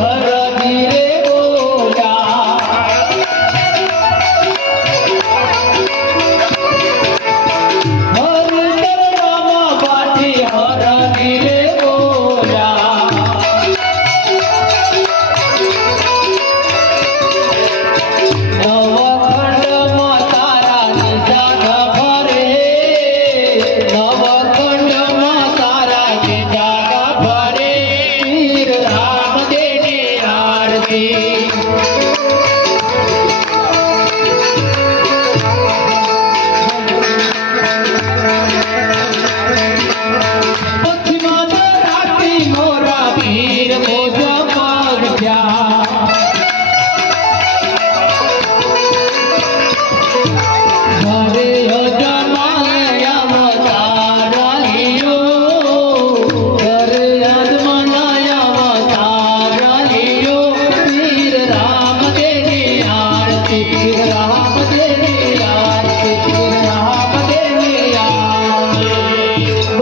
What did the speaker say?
But